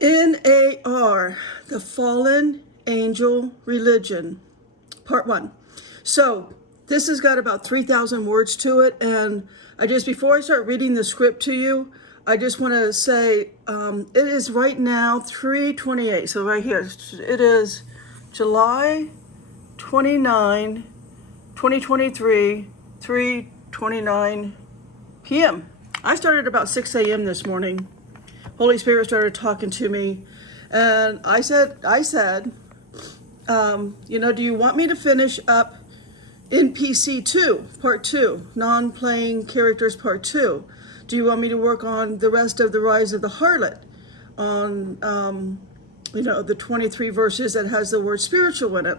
NAR, the Fallen Angel Religion, Part 1. So this has got about 3,000 words to it, and before I start reading the script to you, I just want to say it is right now 3:28. So right here, it is July 29, 2023, 3:29 p.m. I started about 6 a.m. this morning. Holy Spirit started talking to me, and I said, do you want me to finish up NPC 2, part 2, non-playing characters part 2? Do you want me to work on the rest of the Rise of the Harlot, on, the 23 verses that has the word spiritual in it?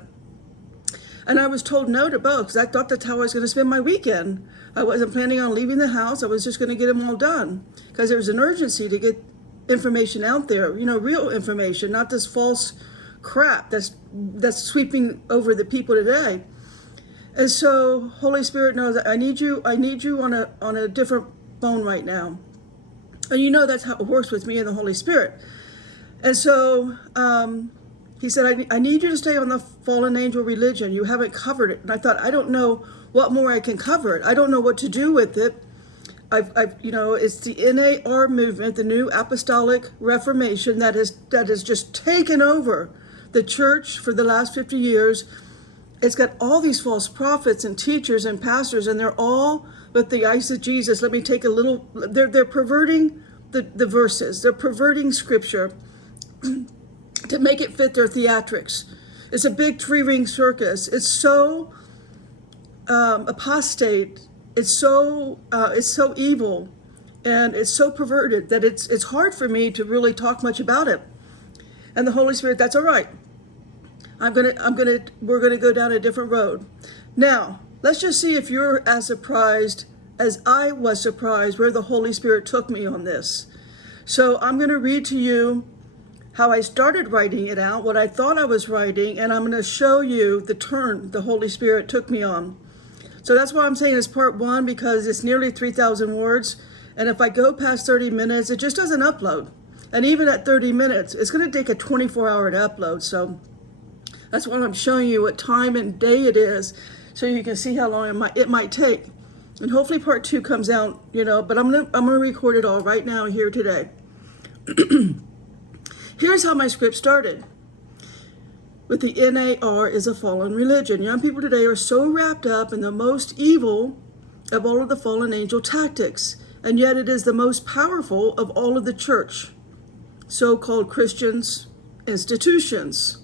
And I was told no to both, because I thought that's how I was going to spend my weekend. I wasn't planning on leaving the house. I was just going to get them all done, because there was an urgency to get information out there, real information, not this false crap that's sweeping over the people today. And so Holy Spirit knows that I need you on a different phone right now. And that's how it works with me and the Holy Spirit. And so he said, I need you to stay on the fallen angel religion. You haven't covered it. And I thought, I don't know what more I can cover it. I don't know what to do with it. It's the NAR movement, the New Apostolic Reformation that has just taken over the church for the last 50 years. It's got all these false prophets and teachers and pastors, and they're all with the eyes of Jesus. Let me take a little, they're perverting the verses. They're perverting scripture to make it fit their theatrics. It's a big three-ring circus. It's so apostate. It's so evil, and it's so perverted that it's hard for me to really talk much about it. And the Holy Spirit, that's all right. We're gonna go down a different road. Now, let's just see if you're as surprised as I was surprised where the Holy Spirit took me on this. So I'm gonna read to you how I started writing it out, what I thought I was writing, and I'm gonna show you the turn the Holy Spirit took me on. So that's why I'm saying it's part 1, because it's nearly 3,000 words. And if I go past 30 minutes, it just doesn't upload. And even at 30 minutes, it's going to take a 24-hour to upload. So that's why I'm showing you what time and day it is, so you can see how long it might take. And hopefully part 2 comes out, but I'm gonna record it all right now here today. Here's how my script started. With the NAR is a fallen religion. Young people today are so wrapped up in the most evil of all of the fallen angel tactics, and yet it is the most powerful of all of the church, so-called Christians, institutions.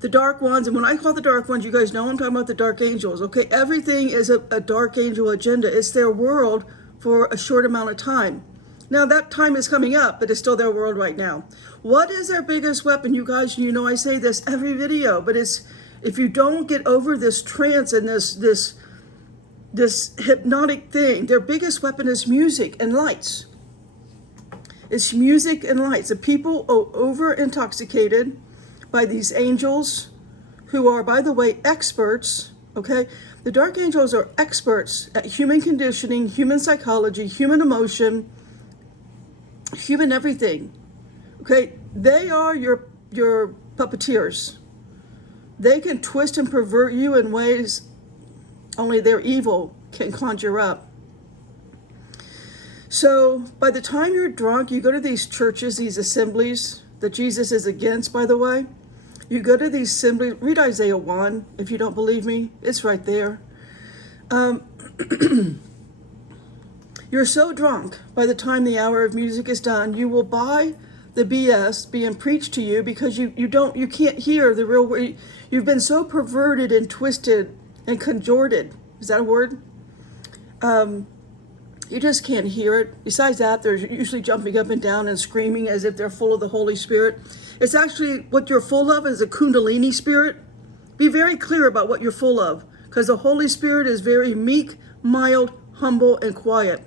The dark ones, and when I call the dark ones, you guys know I'm talking about the dark angels, okay? Everything is a dark angel agenda. It's their world for a short amount of time. Now that time is coming up, but it's still their world right now. What is their biggest weapon? You guys, I say this every video, but it's, if you don't get over this trance and this hypnotic thing, their biggest weapon is music and lights. It's music and lights. The people are over intoxicated by these angels who are, by the way, experts, okay? The dark angels are experts at human conditioning, human psychology, human emotion, human everything, okay? They are your puppeteers. They can twist and pervert you in ways only their evil can conjure up. So by the time you're drunk, you go to these churches, these assemblies that Jesus is against, by the way. You go to these assemblies, read Isaiah 1 if you don't believe me, it's right there. You're so drunk by the time the hour of music is done, you will buy the BS being preached to you, because you can't hear the real word. You've been so perverted and twisted and conjorted. Is that a word? You just can't hear it. Besides that, they're usually jumping up and down and screaming as if they're full of the Holy Spirit. It's actually, what you're full of is a Kundalini spirit. Be very clear about what you're full of, because the Holy Spirit is very meek, mild, humble, and quiet.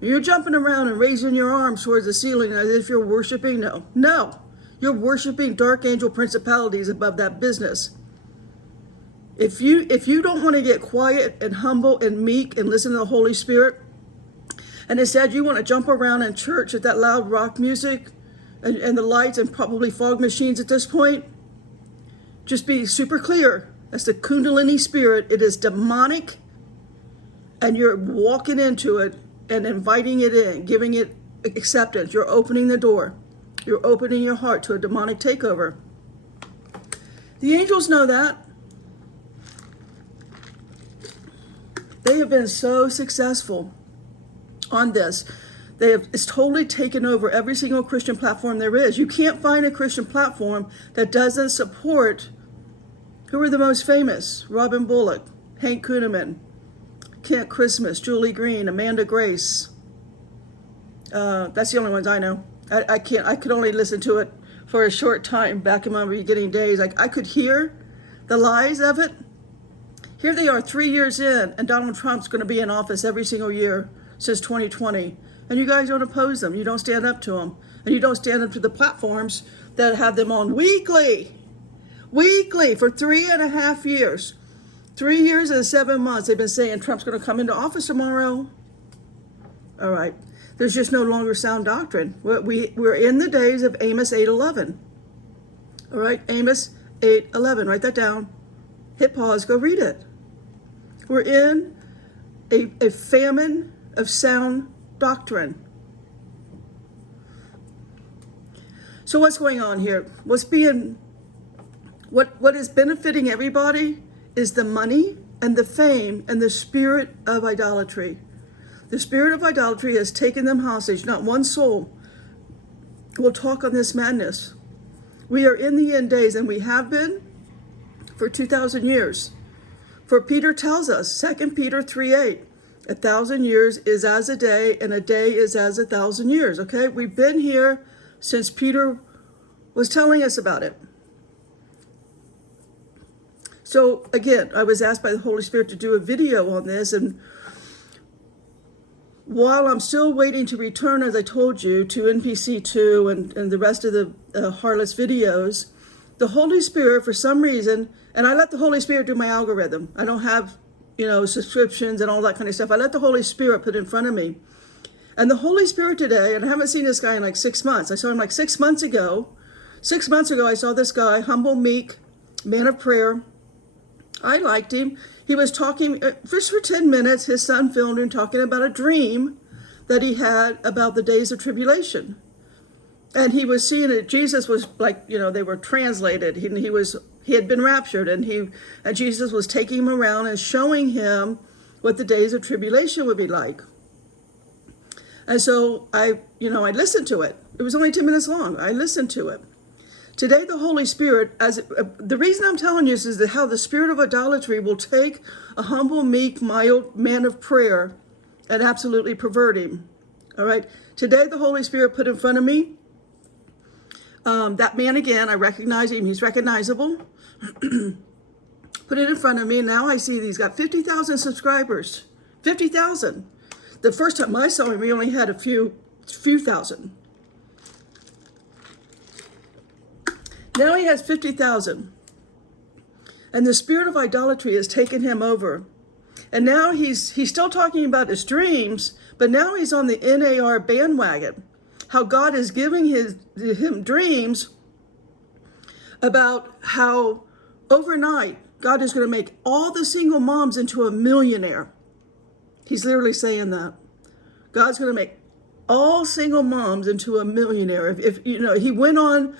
You're jumping around and raising your arms towards the ceiling as if you're worshiping. No. You're worshiping dark angel principalities above that business. If you don't want to get quiet and humble and meek and listen to the Holy Spirit, and instead you want to jump around in church at that loud rock music, and the lights and probably fog machines at this point, just be super clear. That's the Kundalini spirit. It is demonic, and you're walking into it and inviting it in, giving it acceptance. You're opening the door. You're opening your heart to a demonic takeover. The angels know that. They have been so successful on this. It's totally taken over every single Christian platform there is. You can't find a Christian platform that doesn't support, who are the most famous? Robin Bullock, Hank Kunneman, Kent Christmas, Julie Green, Amanda Grace. That's the only ones I know. I could only listen to it for a short time back in my beginning days. I could hear the lies of it. Here they are 3 years in, and Donald Trump's going to be in office every single year since 2020. And you guys don't oppose them. You don't stand up to them. And you don't stand up to the platforms that have them on weekly for 3.5 years. 3 years and 7 months they've been saying Trump's going to come into office tomorrow. All right. There's just no longer sound doctrine. We're in the days of Amos 8:11. All right, Amos 8:11. Write that down. Hit pause. Go read it. We're in a famine of sound doctrine. So what's going on here? What is benefiting everybody is the money and the fame and the spirit of idolatry. The spirit of idolatry has taken them hostage. Not one soul will talk on this madness. We are in the end days, and we have been for 2,000 years. For Peter tells us, 2 Peter 3:8, 1,000 years is as a day, and a day is as 1,000 years. Okay, we've been here since Peter was telling us about it. So again, I was asked by the Holy Spirit to do a video on this, and while I'm still waiting to return, as I told you, to NPC2 and the rest of the Harlots videos, the Holy Spirit, for some reason, and I let the Holy Spirit do my algorithm. I don't have, subscriptions and all that kind of stuff. I let the Holy Spirit put in front of me. And the Holy Spirit today, and I haven't seen this guy in like 6 months. I saw him like 6 months ago. 6 months ago, I saw this guy, humble, meek, man of prayer. I liked him. He was talking just for 10 minutes. His son filmed him talking about a dream that he had about the days of tribulation. And he was seeing it. Jesus was like, they were translated. He had been raptured, and Jesus was taking him around and showing him what the days of tribulation would be like. And so I listened to it. It was only 10 minutes long. I listened to it. Today, the Holy Spirit, the reason I'm telling you is that how the spirit of idolatry will take a humble, meek, mild man of prayer and absolutely pervert him. All right. Today, the Holy Spirit put in front of me that man again. I recognize him. He's recognizable. Put it in front of me, and now I see he's got 50,000 subscribers. 50,000. The first time I saw him, he only had a few thousand. Now he has 50,000. And the spirit of idolatry has taken him over. And now he's still talking about his dreams, but now he's on the NAR bandwagon. How God is giving him dreams about how overnight God is going to make all the single moms into a millionaire. He's literally saying that. God's going to make all single moms into a millionaire. If he went on.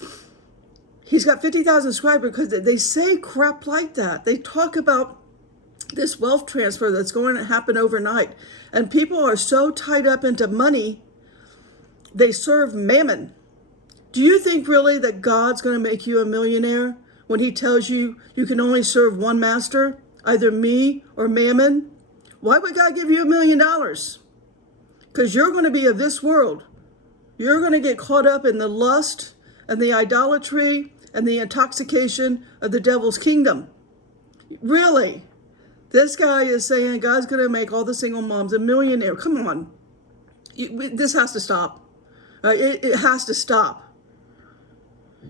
He's got 50,000 subscribers because they say crap like that. They talk about this wealth transfer that's going to happen overnight. And people are so tied up into money, they serve mammon. Do you think really that God's going to make you a millionaire when he tells you you can only serve one master, either me or mammon? Why would God give you $1 million? Because you're going to be of this world. You're going to get caught up in the lust and the idolatry and the intoxication of the devil's kingdom. Really? This guy is saying God's going to make all the single moms a millionaire. Come on. This has to stop. It has to stop.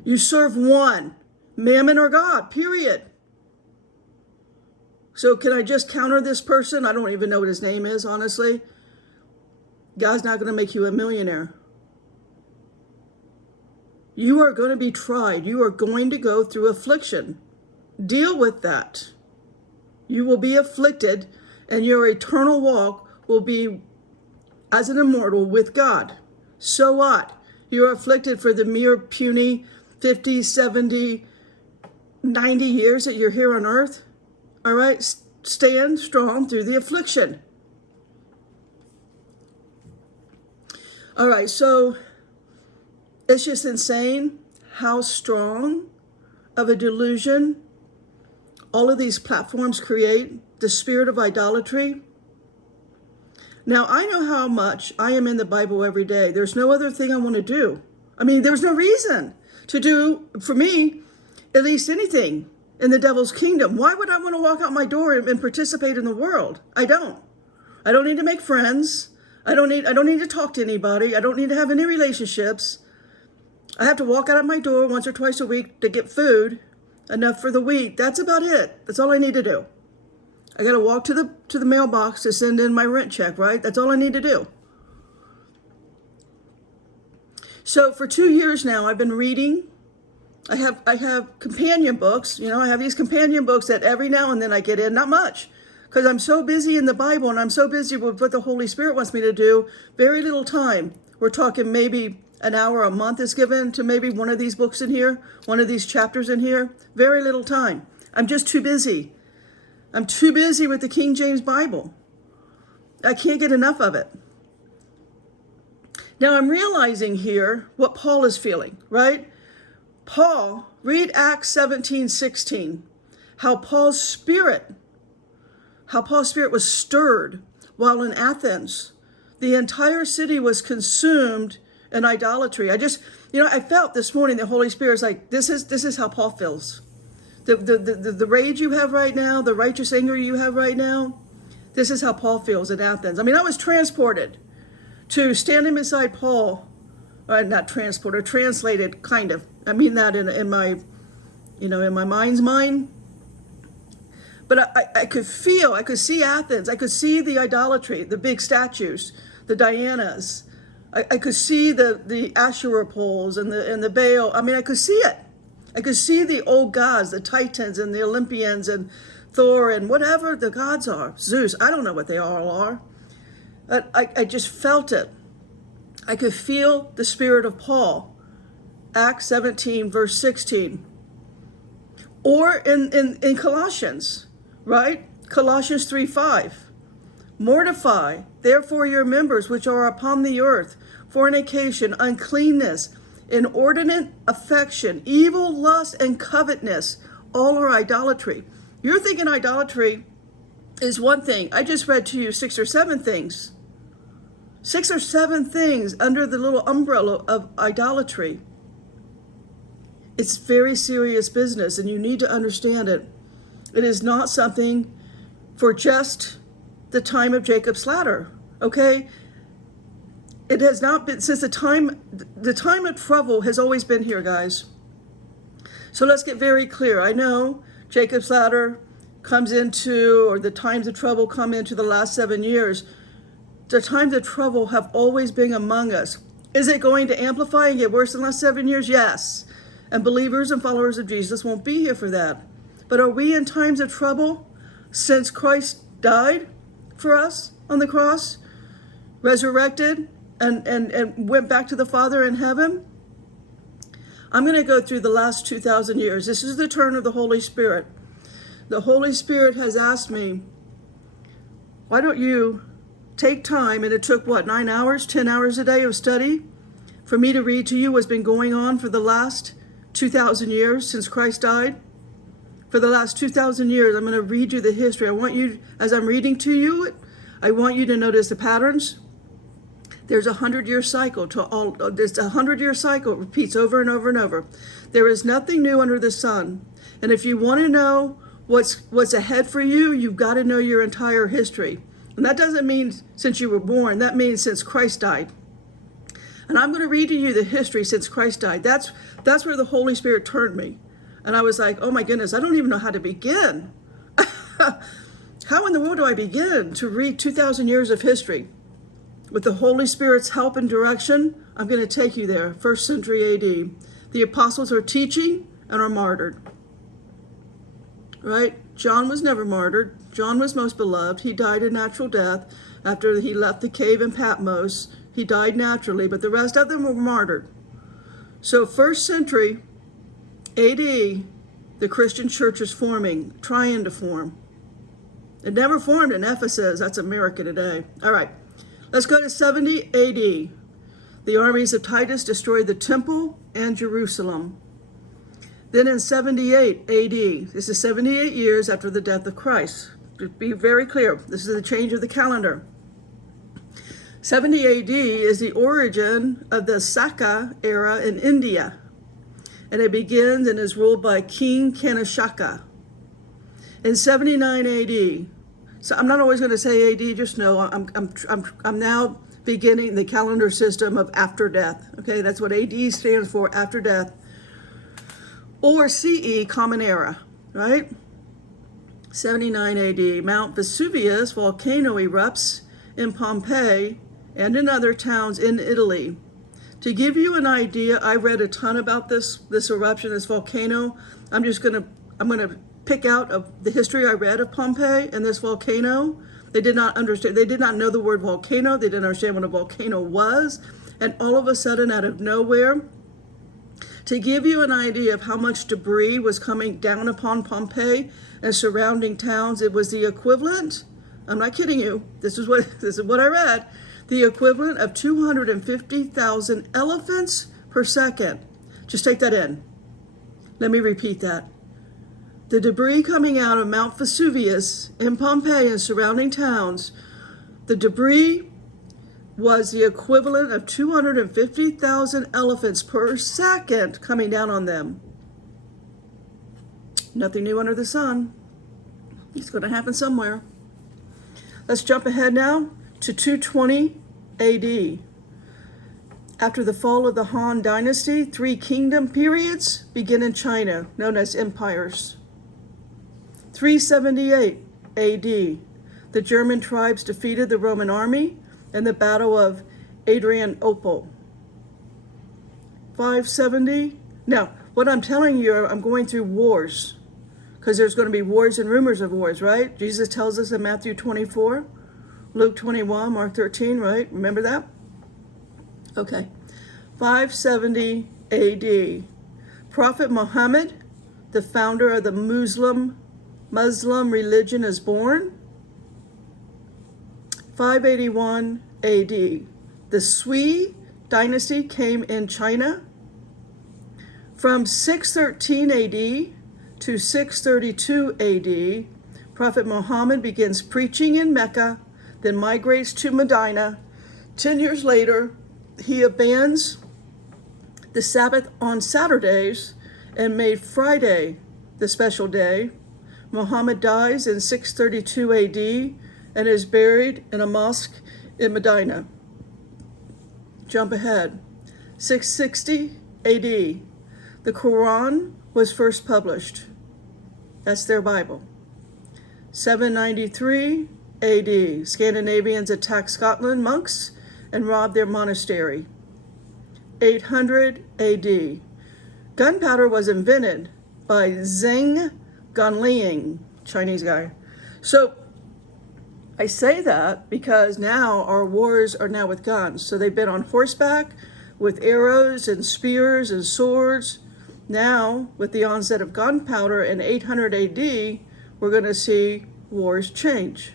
You serve one, mammon or God, period. So can I just counter this person? I don't even know what his name is, honestly. God's not going to make you a millionaire. You are going to be tried. You are going to go through affliction. Deal with that. You will be afflicted, and your eternal walk will be as an immortal with God. So what? You are afflicted for the mere puny 50, 70, 90 years that you're here on earth. All right? Stand strong through the affliction. All right, so it's just insane how strong of a delusion all of these platforms create, the spirit of idolatry. Now, I know how much I am in the Bible every day. There's no other thing I want to do. I mean, there's no reason to do, for me, at least anything in the devil's kingdom. Why would I want to walk out my door and participate in the world? I don't. I don't need to make friends. I don't need to talk to anybody. I don't need to have any relationships. I have to walk out of my door once or twice a week to get food, enough for the week. That's about it. That's all I need to do. I got to walk to the mailbox to send in my rent check, right? That's all I need to do. So for 2 years now, I've been reading. I have companion books. You know, I have these companion books that every now and then I get in, not much, because I'm so busy in the Bible and I'm so busy with what the Holy Spirit wants me to do. Very little time. We're talking maybe an hour a month is given to maybe one of these books in here, one of these chapters in here. Very little time. I'm just too busy. I'm too busy with the King James Bible. I can't get enough of it. Now I'm realizing here what Paul is feeling, right? Paul, read Acts 17:16, how Paul's spirit was stirred while in Athens. The entire city was consumed in idolatry. I felt this morning the Holy Spirit's like, this is how Paul feels. The rage you have right now, the righteous anger you have right now, this is how Paul feels in Athens. I mean, I was transported to standing beside Paul, not transported, translated, kind of. I mean that in my mind's mind. But I could see Athens. I could see the idolatry, the big statues, the Dianas. I could see the Asherah poles and the Baal. I mean, I could see it. I could see the old gods, the Titans and the Olympians and Thor and whatever the gods are. Zeus, I don't know what they all are. I just felt it. I could feel the spirit of Paul. Acts 17, verse 16. Or in Colossians, right? Colossians 3:5. Mortify, therefore, your members which are upon the earth, fornication, uncleanness, inordinate affection, evil lust, and covetousness, all are idolatry. You're thinking idolatry is one thing. I just read to you 6 or 7 things. 6 or 7 things under the little umbrella of idolatry. It's very serious business, and you need to understand it. It is not something for just the time of Jacob's ladder, okay? It has not been since the time of trouble has always been here, guys. So let's get very clear. I know Jacob's ladder comes into, or the times of trouble come into the last 7 years. The times of trouble have always been among us. Is it going to amplify and get worse in the last 7 years? Yes. And believers and followers of Jesus won't be here for that. But are we in times of trouble since Christ died for us on the cross, resurrected, and went back to the Father in heaven? I'm going to go through the last 2,000 years. This is the turn of the Holy Spirit. The Holy Spirit has asked me, why don't you take time, and it took, 9 hours, 10 hours a day of study for me to read to you what's been going on for the last 2,000 years since Christ died. For the last 2,000 years, I'm going to read you the history. I want you, as I'm reading to you, I want you to notice the patterns. There's a 100-year cycle to all. There's a 100-year cycle. It repeats over and over and over. There is nothing new under the sun. And if you want to know what's ahead for you, you've got to know your entire history. And that doesn't mean since you were born. That means since Christ died. And I'm going to read to you the history since Christ died. That's where the Holy Spirit turned me. And I was like, oh my goodness, I don't even know how to begin. How in the world do I begin to read 2,000 years of history? With the Holy Spirit's help and direction, I'm going to take you there. 1st century AD, The apostles are teaching and are martyred. Right? John was never martyred. John was most beloved. He died a natural death after he left the cave in Patmos. He died naturally, but the rest of them were martyred. So 1st century AD, the Christian church is forming, trying to form. It never formed in Ephesus. That's America today. All right, let's go to 70 AD. The armies of Titus destroyed the temple and Jerusalem. Then in 78 AD, this is 78 years after the death of Christ. To be very clear, this is the change of the calendar. 70 AD is the origin of the Saka era in India. And it begins and is ruled by King Kanishaka. In 79 AD, so I'm not always going to say AD, just know I'm now beginning the calendar system of after death. Okay, that's what AD stands for, after death. Or CE, Common Era, right? 79 AD, Mount Vesuvius volcano erupts in Pompeii and in other towns in Italy. To give you an idea, I read a ton about this eruption, this volcano. I'm gonna pick out of the history I read of Pompeii and this volcano. They did not understand, they did not know the word volcano, they didn't understand what a volcano was, and all of a sudden, out of nowhere, to give you an idea of how much debris was coming down upon Pompeii and surrounding towns, it was the equivalent, I'm not kidding you, this is what I read, the equivalent of 250,000 elephants per second. Just take that in. Let me repeat that. The debris coming out of Mount Vesuvius in Pompeii and surrounding towns, the debris was the equivalent of 250,000 elephants per second coming down on them. Nothing new under the sun. It's going to happen somewhere. Let's jump ahead now to 220 AD. After the fall of the Han Dynasty, 3 kingdom periods begin in China, known as empires. 378 AD, the German tribes defeated the Roman army in the Battle of Adrianople. 570, now what I'm telling you, I'm going through wars, because there's going to be wars and rumors of wars, right? Jesus tells us in Matthew 24, Luke 21, Mark 13, right? Remember that? Okay. 570 AD. Prophet Muhammad, the founder of the Muslim religion, is born. 581 AD. The Sui dynasty came in China. From 613 AD to 632 AD, Prophet Muhammad begins preaching in Mecca, then migrates to Medina. 10 years later, he abandons the Sabbath on Saturdays and made Friday the special day. Muhammad dies in 632 AD and is buried in a mosque in Medina. Jump ahead. 660 AD. The Quran was first published. That's their Bible. 793 AD. Scandinavians attacked Scotland monks and robbed their monastery. 800 AD. Gunpowder was invented by Zheng Ganliang, Chinese guy. So I say that because now our wars are now with guns. So they've been on horseback with arrows and spears and swords. Now, with the onset of gunpowder in 800 AD, we're going to see wars change.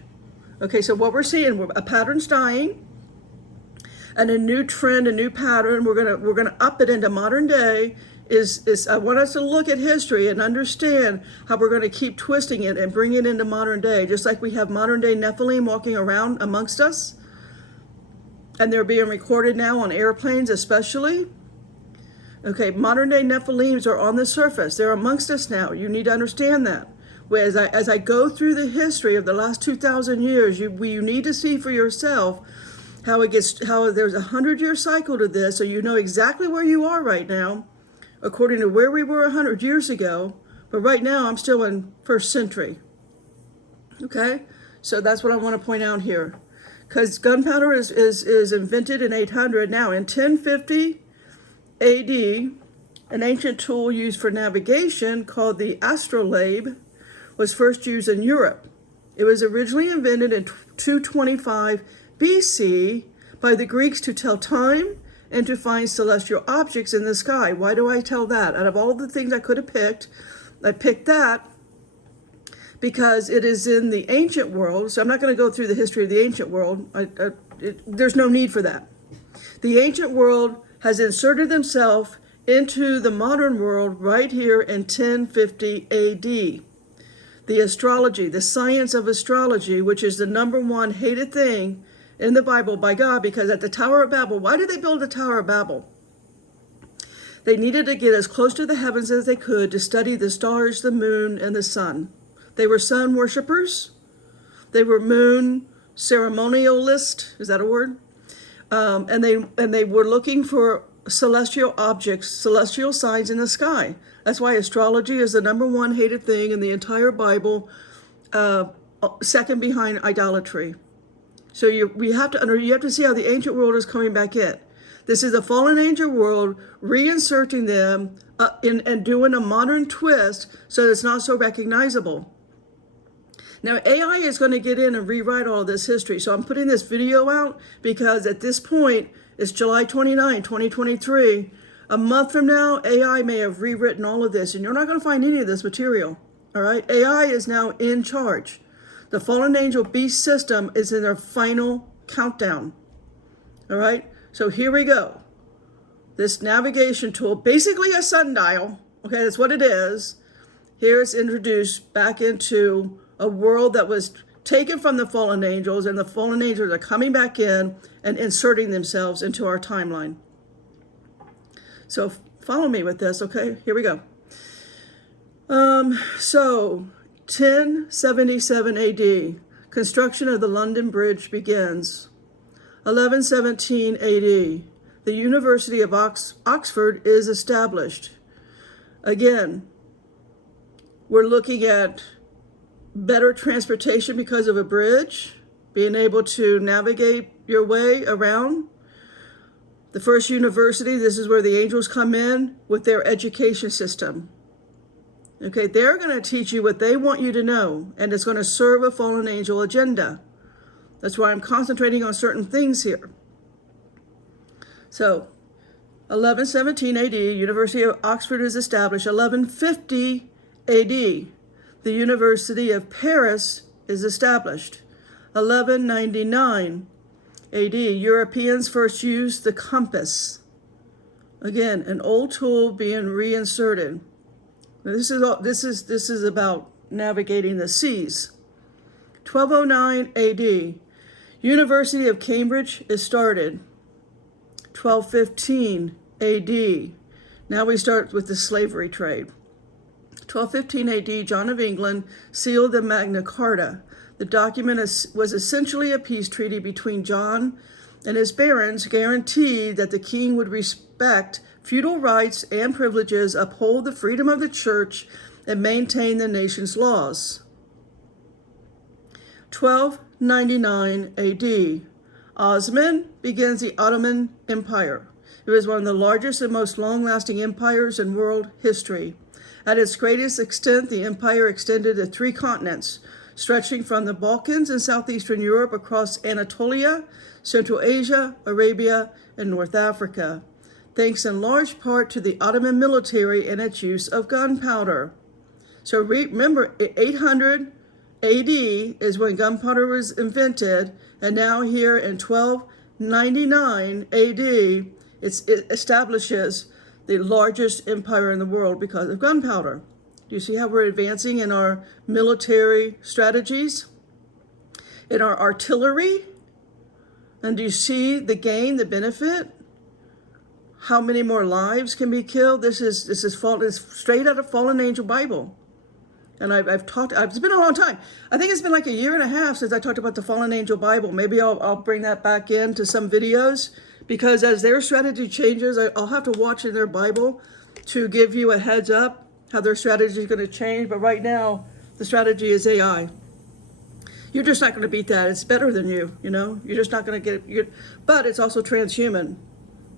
Okay, so what we're seeing, a pattern's dying, and a new trend, a new pattern. We're gonna up it into modern day. Is I want us to look at history and understand how we're going to keep twisting it and bring it into modern day, just like we have modern day Nephilim walking around amongst us, and they're being recorded now on airplanes, especially. Okay, modern day Nephilims are on the surface. They're amongst us now. You need to understand that. As I go through the history of the last 2,000 years, you need to see for yourself how there's a 100-year cycle to this, so you know exactly where you are right now, according to where we were 100 years ago. But right now, I'm still in 1st century. Okay, so that's what I want to point out here, because gunpowder is invented in 800. Now in 1050 AD, An ancient tool used for navigation called the astrolabe was first used in Europe. It was originally invented in 225 BC by the Greeks to tell time and to find celestial objects in the sky. Why do I tell that? Out of all the things I could have picked, I picked that because it is in the ancient world. So I'm not going to go through the history of the ancient world. There's no need for that. The ancient world has inserted themselves into the modern world right here in 1050 AD. The astrology, the science of astrology, which is the number one hated thing in the Bible by God, because at the Tower of Babel, why did they build the Tower of Babel? They needed to get as close to the heavens as they could to study the stars, the moon, and the sun. They were sun worshipers. They were moon ceremonialists. Is that a word? And they were looking for celestial objects, celestial signs in the sky. That's why astrology is the number one hated thing in the entire Bible, second behind idolatry. So you have to see how the ancient world is coming back in. This is a fallen angel world, reinserting them and doing a modern twist so that it's not so recognizable. Now, AI is going to get in and rewrite all of this history. So I'm putting this video out because at this point, it's July 29, 2023. A month from now, AI may have rewritten all of this, and you're not going to find any of this material. All right? AI is now in charge. The fallen angel beast system is in their final countdown. All right? So here we go. This navigation tool, basically a sundial. Okay, that's what it is. Here it's introduced back into a world that was taken from the fallen angels, and the fallen angels are coming back in and inserting themselves into our timeline. So follow me with this, okay? Here we go. So 1077 AD, construction of the London Bridge begins. 1117 AD, the University of Oxford is established. Again, we're looking at better transportation because of a bridge, being able to navigate your way around. The first university, this is where the angels come in with their education system. Okay, they're going to teach you what they want you to know, and it's going to serve a fallen angel agenda. That's why I'm concentrating on certain things here. So, 1117 AD, University of Oxford is established. 1150 AD, the University of Paris is established. 1199 AD, Europeans first used the compass. Again, an old tool being reinserted. This is about navigating the seas. 1209 AD, University of Cambridge is started. 1215 AD. Now we start with the slavery trade. 1215 AD, John of England sealed the Magna Carta. The document was essentially a peace treaty between John and his barons, guaranteed that the king would respect feudal rights and privileges, uphold the freedom of the church, and maintain the nation's laws. 1299 AD, Osman begins the Ottoman Empire. It was one of the largest and most long-lasting empires in world history. At its greatest extent, the empire extended to 3 continents, stretching from the Balkans and southeastern Europe across Anatolia, Central Asia, Arabia, and North Africa, thanks in large part to the Ottoman military and its use of gunpowder. So remember, 800 AD is when gunpowder was invented, and now here in 1299 AD, it establishes the largest empire in the world because of gunpowder. Do you see how we're advancing in our military strategies, in our artillery? And do you see the gain, the benefit? How many more lives can be killed? This is straight out of Fallen Angel Bible. And it's been a long time. I think it's been like a year and a half since I talked about the Fallen Angel Bible. Maybe I'll bring that back into some videos, because as their strategy changes, I'll have to watch in their Bible to give you a heads up how their strategy is going to change. But right now, the strategy is AI. You're just not going to beat that. It's better than you, You're just not going to get it. But it's also transhuman.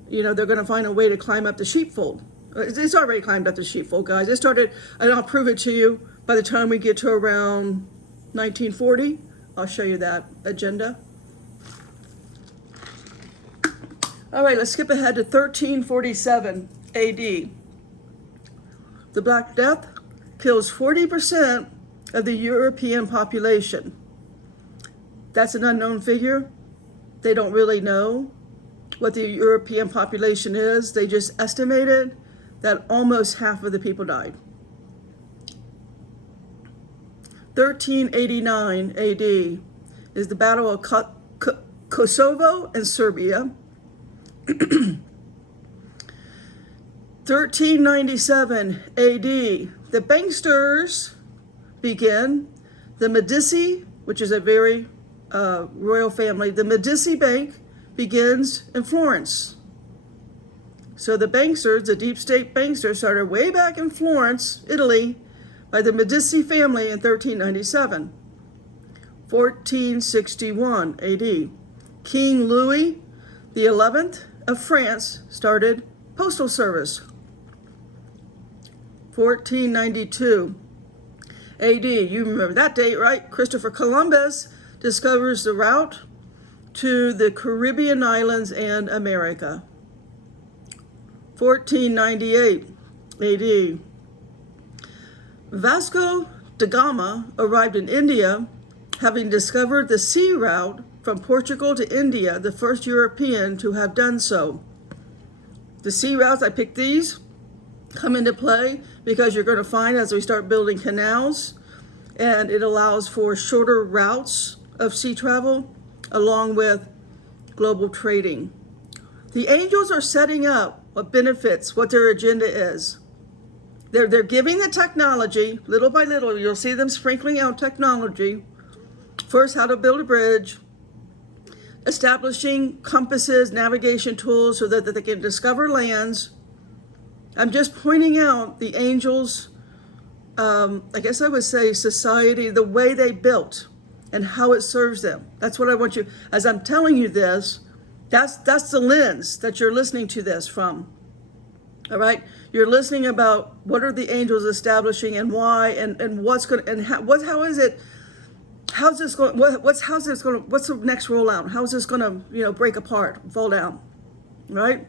They're going to find a way to climb up the sheepfold. It's already climbed up the sheepfold, guys. It started, and I'll prove it to you by the time we get to around 1940. I'll show you that agenda. All right, let's skip ahead to 1347 AD. The Black Death kills 40% of the European population. That's an unknown figure. They don't really know what the European population is. They just estimated that almost half of the people died. 1389 AD is the Battle of Kosovo and Serbia. 1397 AD, the banksters begin. The Medici, which is a very royal family, the Medici Bank begins in Florence. So the banksters, the deep state banksters, started way back in Florence, Italy, by the Medici family in 1397. 1461 AD, King Louis XI of France started postal service. 1492 AD, you remember that date, right? Christopher Columbus discovers the route to the Caribbean islands and America. 1498 AD, Vasco da Gama arrived in India, having discovered the sea route from Portugal to India, the first European to have done so. The sea routes, I picked these, come into play because you're going to find as we start building canals, and it allows for shorter routes of sea travel along with global trading. The angels are setting up what benefits, what their agenda is. They're giving the technology, little by little, you'll see them sprinkling out technology. First, how to build a bridge, establishing compasses, navigation tools so that they can discover lands. I'm just pointing out the angels, I guess I would say society, the way they built and how it serves them. That's what I want you, as I'm telling you this, that's the lens that you're listening to this from. All right, you're listening about what are the angels establishing and why and what's going to, and how is it, how's this going, what's the next rollout? How's this going to, break apart, fall down, right?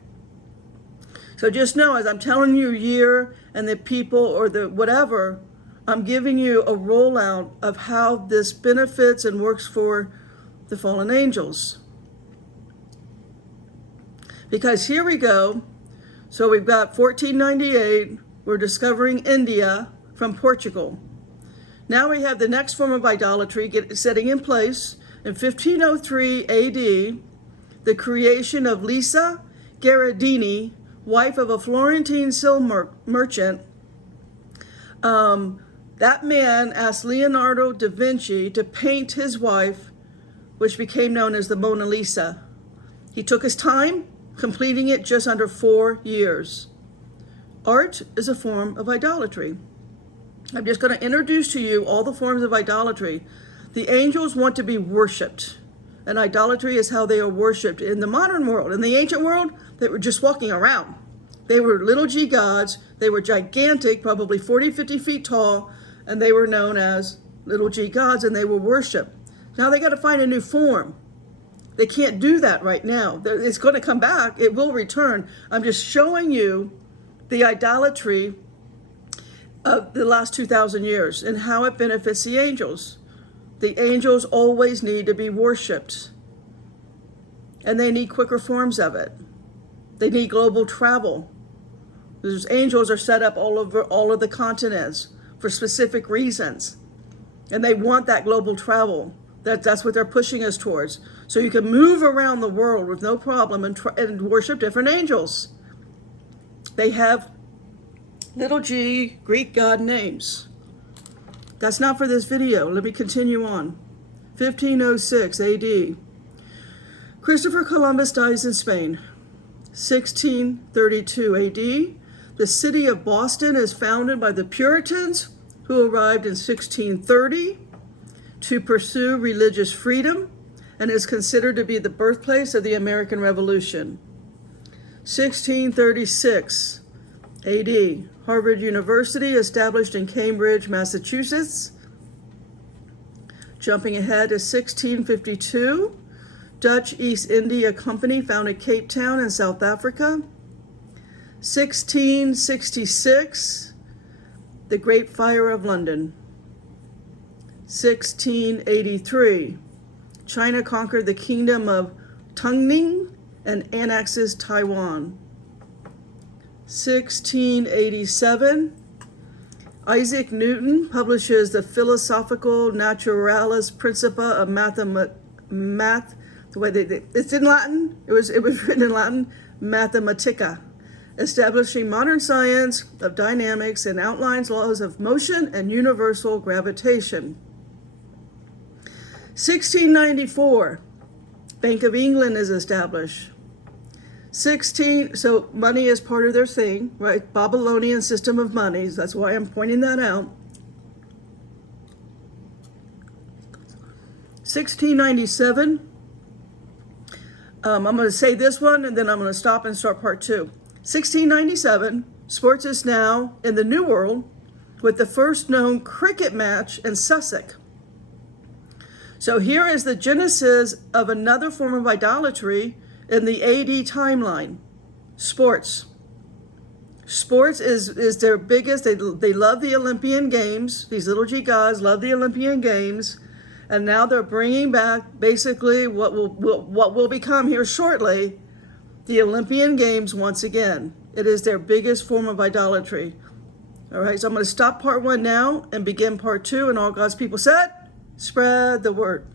So just know, as I'm telling you year and the people or the whatever, I'm giving you a rollout of how this benefits and works for the fallen angels. Because here we go. So we've got 1498, we're discovering India from Portugal. Now we have the next form of idolatry setting in place. In 1503 AD, the creation of Lisa Gherardini, wife of a Florentine silk merchant. That man asked Leonardo da Vinci to paint his wife, which became known as the Mona Lisa. He took his time, completing it just under 4 years. Art is a form of idolatry. I'm just going to introduce to you all the forms of idolatry. The angels want to be worshipped, and idolatry is how they are worshipped in the modern world. In the ancient world, they were just walking around. They were little g gods. They were gigantic, probably 40, 50 feet tall, and they were known as little g gods, and they were worshipped. Now they got to find a new form. They can't do that right now. It's going to come back. It will return. I'm just showing you the idolatry of the last 2,000 years and how it benefits the angels. The angels always need to be worshipped, and they need quicker forms of it. They need global travel. Those angels are set up all over all of the continents for specific reasons, and they want that global travel. That's what they're pushing us towards. So you can move around the world with no problem and worship different angels. They have little g Greek god names. That's not for this video. Let me continue on. 1506 AD. Christopher Columbus dies in Spain. 1632 AD. The city of Boston is founded by the Puritans who arrived in 1630 to pursue religious freedom and is considered to be the birthplace of the American Revolution. 1636 AD. Harvard University, established in Cambridge, Massachusetts. Jumping ahead to 1652. Dutch East India Company founded Cape Town in South Africa. 1666. The Great Fire of London. 1683. China conquered the kingdom of Tungning and annexes Taiwan. 1687. Isaac Newton publishes the Philosophical Naturalis Principia of Math. The way it's in Latin. It was written in Latin. Mathematica, establishing modern science of dynamics and outlines laws of motion and universal gravitation. 1694. Bank of England is established. So money is part of their thing, right? Babylonian system of monies. That's why I'm pointing that out. 1697. I'm going to say this one, and then I'm going to stop and start part 2. 1697. Sports is now in the New World with the first known cricket match in Sussex. So here is the genesis of another form of idolatry in the AD timeline. Sports. Sports is their biggest. They love the Olympian Games. These little G gods love the Olympian Games. And now they're bringing back basically what will become here shortly the Olympian Games once again. It is their biggest form of idolatry. All right, so I'm going to stop part 1 now and begin part 2. And all God's people said, spread the word.